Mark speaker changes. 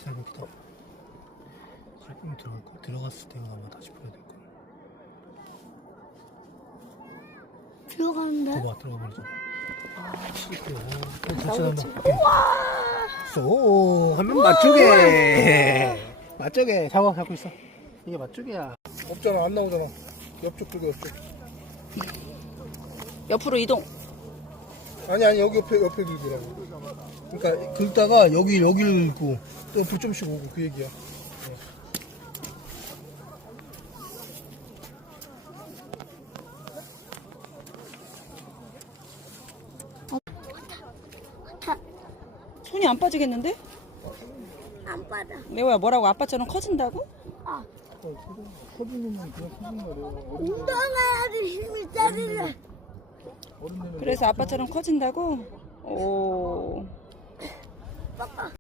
Speaker 1: 기다려. 살짝 들어갈 거야. 들어갔을 때가 아마 다시 풀어야 될 거야.
Speaker 2: 들어가는데?
Speaker 1: 들어가 버리자. 같이 난다. 오, 하면 맞쪽에. 맞쪽에. 잡고 있어. 이게 맞쪽이야. 없잖아, 안 나오잖아. 옆쪽 쪽에 옆쪽.
Speaker 3: 옆으로 이동.
Speaker 1: 아니 여기 옆에 긁으라고. 그러니까 긁다가 여기를 긁고 또 옆으로 좀씩 오고 그 얘기야.
Speaker 3: 손이 안 빠지겠는데?
Speaker 2: 안 빠져.
Speaker 3: 레오야 뭐라고? 아빠처럼 커진다고?
Speaker 1: 커지는 그냥 커지는 거래.
Speaker 2: 운동해야지 힘이 짜리래.
Speaker 3: 그래서 아빠처럼 커진다고? 오.